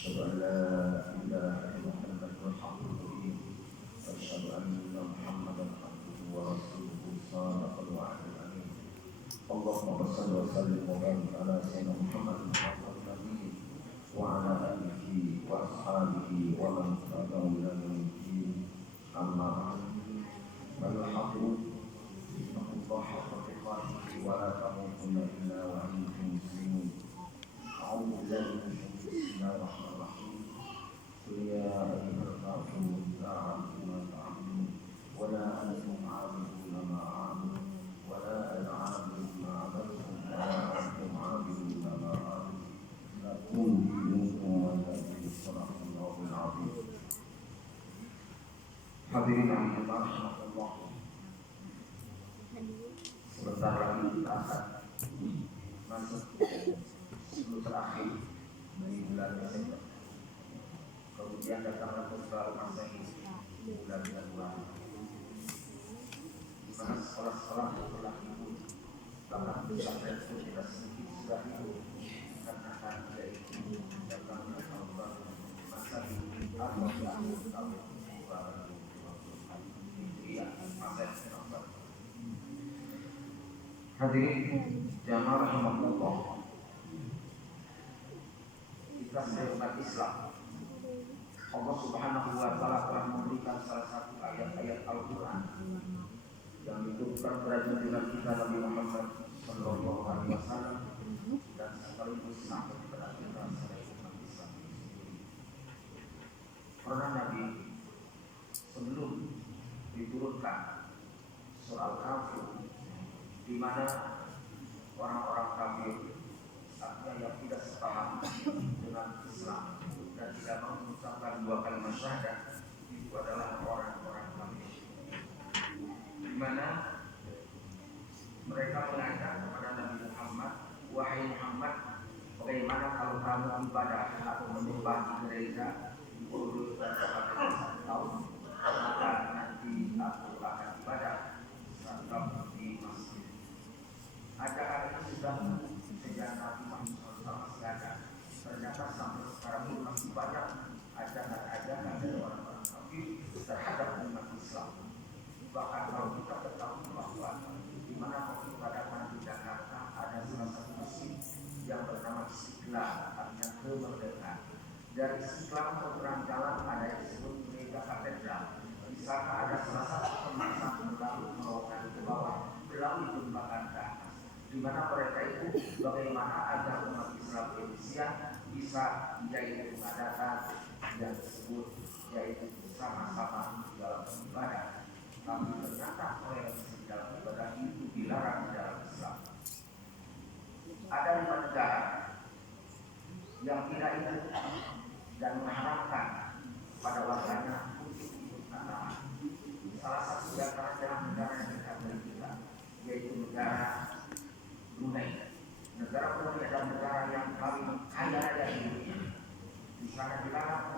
أشهد أن لا إله إلا الله الحق المبين وأشهد أن محمدا عبده ورسوله صادق الوعد الأمين اللهم صل وسلم وبارك على سيدنا محمد النبي وعلى آله وأصحابه ومن تبعهم إلى يوم الدين أما بعد فالحق اتقوا الله حق تقاته ولا تموتن إلا وأنتم مسلمون أعوذ بالله من الشيطان بسم الله الرحمن الرحيم قل يا أيها الكافرون لا أعبد ما تعبدون ولا أنتم عابدون ما أعبد ولا أنا عابد ما عبدتم ولا أنتم عابدون ما أعبد لكم دينكم ولي صدق الله العظيم. Hadirin Allah rahimakumullah. Sebentar lagi kita akan masuk minggu terakhir dari bulan Desember. Kemudian datanglah baru Masehi bulan Januari. Di mana sekolah-sekolah telah libur, bahkan pesantren pun tidak sedikit sudah libur karena tidak itu datangnya tahun baru Masehi atau di akhir tahun 2020. Iya, Masehi nomor. Hadirin jamaah rahimakumullah. Kita umat Islam, Allah Subhanahu wa taala telah memberikan salah satu ayat-ayat Al-Qur'an yang diturunkan kepada junjungan kita Nabi Muhammad sallallahu alaihi wasallam dan sekaligus sampai kepada kita sebagai umat Islam. Pernah Nabi sebelum diturunkan surah Al-Kahfi di mana orang-orang kafir artinya yang tidak sepaham dengan Islam dan tidak mengucapkan dua kalimat syahadat itu adalah orang-orang kafir, di mana mereka mengajak kepada Nabi Muhammad, wahai Muhammad, bagaimana kalau kamu ibadah atau menyembah di gereja di urut dan pada satu tahun, maka nanti aku akan ibadah serta di masjid. Ajaran itu sudah sejak Nabi Muhammad SAW masih ada. Ternyata sampai sekarang pun masih banyak ajaran-ajaran dari orang-orang kafir terhadap umat Islam. Bahkan kalau kita ketahui bahwa di mana peribadatan di Jakarta ada salah satu masjid yang bernama Istiqlal, artinya kemerdekaan. Dari Istiqlal seberang jalan ada yang disebut gereja katedral. Di sana ada salah satu kemasan melakukan ke bawah melalui jembatan ke atas, di mana mereka itu bagaimana agar umat Islam Indonesia bisa menjadi ibadatan yang disebut yaitu sama-sama dalam ibadah. Tapi ternyata toleransi dalam ibadah itu dilarang di dalam Islam. Ada 5 negara yang tidak ikut dan mengharapkan pada warganya untuk ikut agama. Salah satu di antara negara yang dekat dengan kita yaitu negara Brunei. Negara Brunei adalah negara yang paling kaya raya di dunia. Di sana dilarang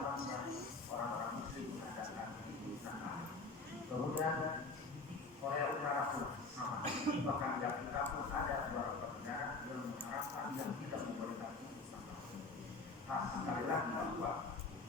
orang-orang Muslim mengadakan idul Natal. Kemudian Korea Utara pun sama. Bahkan di Afrika pun ada beberapa negara yang mengharapkan yang tidak membolehkan idul Natal. Sekali lagi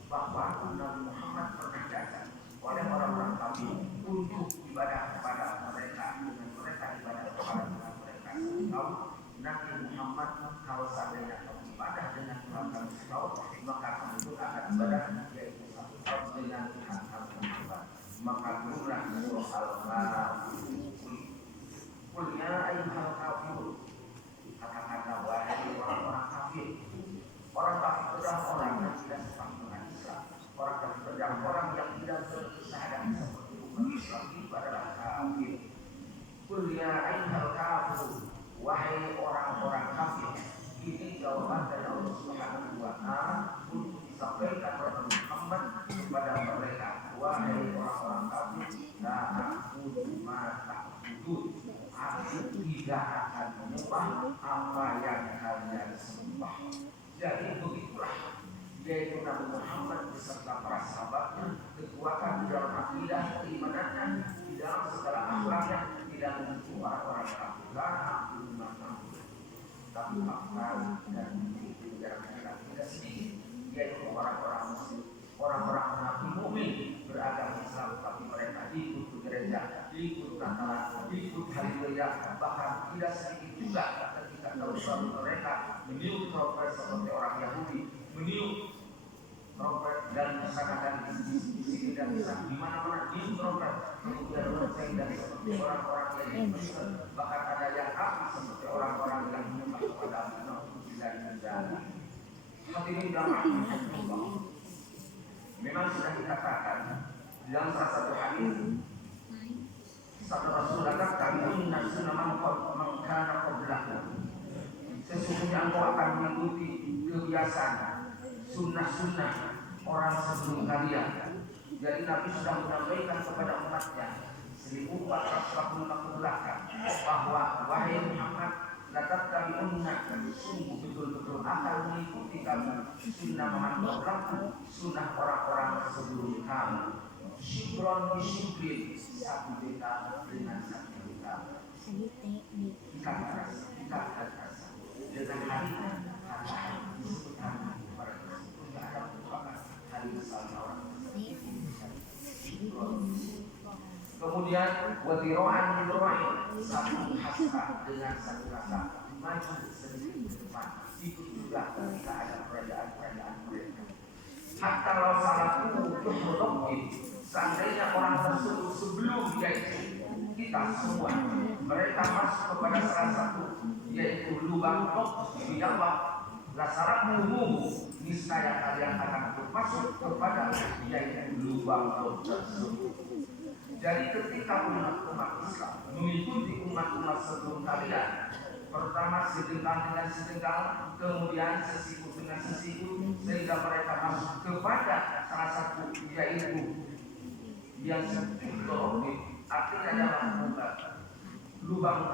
bahwa Nabi Muhammad pernah diajak oleh orang-orang kafir untuk ibadah kepada mereka dengan mereka ibadah kepada Tuhan mereka. Tahu Nabi Muhammad kalau seandainya kamu ibadah dengan Tuhan kamu tahu maka kamu itu akan ibadah yaitu satu tahun dengan Tuhan kamu Muhammad. Maka turunlah surah Al-Kahfi. Qul ya ayyuhal kafirun, kata-kata wahai orang-orang kafir. Orang kafir adalah orang yang tidak sepaham dengan Islam. Orang kafir adalah orang yang tidak bersyahadat seperti umat Islam itu adalah kafir. Qul ya ayyuhal kafirun, wahai orang-orang kafir. Ini jawaban dari Allah Subhanahu wa taala untuk disampaikan oleh Muhammad kepada mereka. Wahai orang-orang kafir, la a'budu ma ta'budun. Aku tidak akan menyembah apa yang kalian sembah. Jadi begitulah yaitu Nabi Muhammad beserta para sahabatnya kekuatan di dalam akidah keimanannya, di dalam segala akhlaknya tidak membenci orang-orang kafir. Tapi akal dan itu negara-negara tidak sedikit yaitu orang sana dan di sini dan di sana, di mana-mana introvert, kemudian lonceng dan seperti orang-orang yang bahkan ada yang api seperti orang-orang yang menyembah kepada dan hadirin jamaah memang sudah dikatakan dalam salah satu hadis sabda Rasulullah kami nama mengkana qablahu, sesungguhnya engkau akan mengikuti kebiasaan sunnah-sunnah orang sebelum kalian. Jadi Nabi sudah menyampaikan kepada umatnya 1440 tahun belakang bahwa wahai Muhammad, latat kami unnah, sungguh betul-betul akan mengikuti kamu sunnah Muhammad, sunnah orang-orang sebelum kamu. Syukron bisyukrin, satu beta dengan satu beta. Ikat rasa dengan hari disebutkan kepada tersebut tidak ada merupakan hari misalnya orang kemudian wadiroan hidroin, satu hasa dengan satu rasa maju sedikit ke depan. Itu juga ketika ada perayaan-perayaan mereka. Hatta kalau salahku berproduktif, seandainya orang tersebut sebelum yaitu kita semua mereka masuk kepada salah satu yaitu lubang di bawah lasarat umum, niscaya kalian akan masuk kepada yaitu lubang tersebut. Jadi ketika umat Islam mengikuti umat-umat sebelum kalian, pertama sedengkal dengan sedengkal, kemudian sesiku dengan sesiku, sehingga mereka masuk kepada salah satu yaitu yang disebut artinya dalam lubang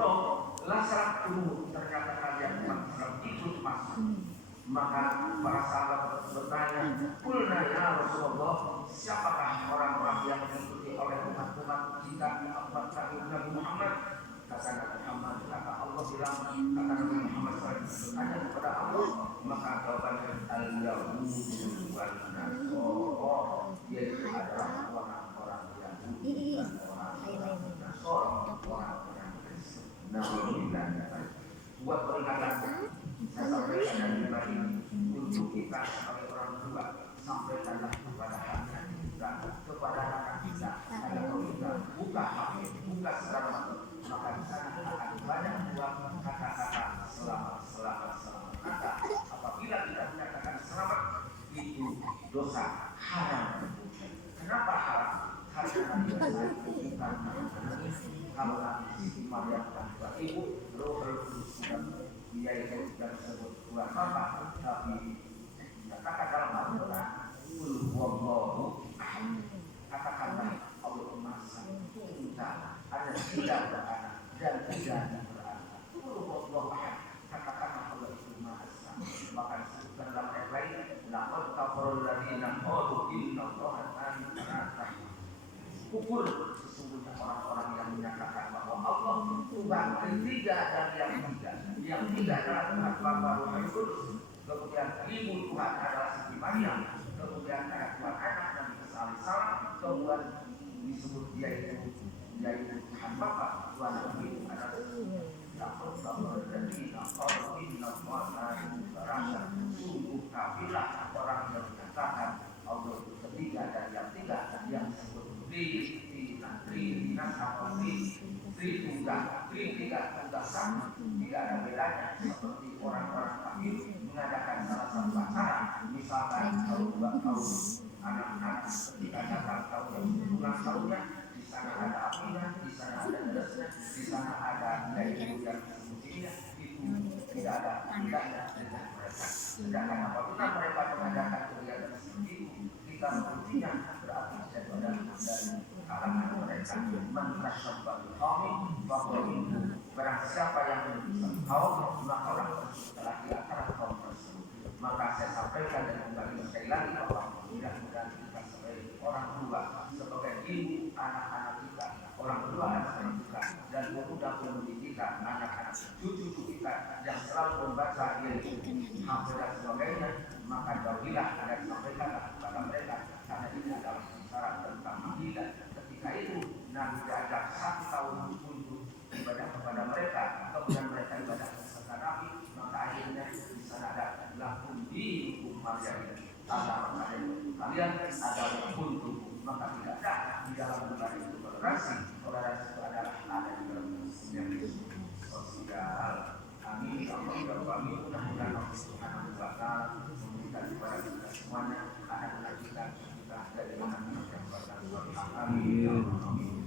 lasarat umum. Ternyata kalian umat Islam ikut masuk. Maka para sahabat bertanya, "Qulna ya Rasulullah, siapakah orang-orang yang mengikuti oleh umat-umat kita umat Nabi Muhammad?" Kata Nabi Muhammad, kata Allah bilang, kata Nabi Muhammad bertanya kepada Allah, maka jawabannya al-Yahudi wal Nasara, yaitu adalah orang-orang Yahudi dan orang-orang Nasara, orang-orang Kristen. Nah, buat peringatan saya sampaikan dan pribadi untuk kita sebagai orang tua, sampaikanlah kepada anak kita, kepada anak kita, agar kita buka hati, buka segala maka di sana akan banyak buat kata-kata selamat. Maka apabila kita menyatakan selamat itu dosa haram. Kenapa haram? Karena bukan kalau nanti Maryam dan ibu Rohul Kudus dia itu tidak disebut Tuhan Bapa, tapi katakan dalam Al-Quran Qul huwallahu ahad. Katakanlah Allahumma salli kita ada tidak beranak dan tidak beranak. Qul huwallahu ahad. Katakanlah Allah itu Maha Esa. Maka disebutkan dalam ayat lain laqad kafara alladziina qalu innallaha thalatha. Kufur sesungguhnya orang-orang yang menyatakan bahwa Allah Tuhan ketiga dan yang tiga adalah Tuhan Bapa Roh Kudus, kemudian ibu Tuhan adalah Siti Maryam, kemudian ada Tuhan Anak dan Isa alaihissalam, kemudian disebut dia itu Tuhan Bapa, Tuhan Nabi adalah Laqad kafara alladziina qalu innallaha thalatha. Sungguh kafirlah orang yang menyatakan Allah itu ketiga dan yang tiga yang disebut tunggal sama, tidak ada bedanya seperti orang-orang kafir mengadakan salah satu acara, misalkan kalau anak-anak ketika datang tahun yang ulang tahunnya, di sana ada apinya, di sana ada derasnya, di sana ada nilai yang disebutnya, itu tidak ada bedanya dengan mereka. Sedangkan apabila mereka mengadakan kegiatan seperti itu, kita mengertinya berarti daripada dari kalangan mereka mentasyabbah biqaumin bahwa barang siapa yang menyerupai kaum maka orang tersebut telah di antara kaum tersebut. Maka saya sampaikan dan kembali sekali lagi bahwa mudah-mudahan kita sebagai orang tua, sebagai ibu anak-anak kita, orang tua anak-anak kita, dan pemuda pemudi kita, anak-anak cucu kita yang selalu membaca yaitu hampir dan sebagainya, maka jauhilah dan sampaikanlah kepada mereka karena ini adalah bicara tentang akidah. Ketika itu Nabi diajak 1 tahun untuk ibadah kepada mereka, kemudian mereka ibadah kepada Nabi, maka akhirnya di sana ada lakum fiikum masyarakat kalian adalah untuk maka tidak ada di dalam bulan itu toleransi adalah ada di dalam yang sosial. Amin ya Allah ya Rabbi. Mudah-mudahan Allah Subhanahu wa taala memberikan kepada kita semuanya anak-anak kita dari mana-mana yang bermanfaat. Amin ya Allah. Amin.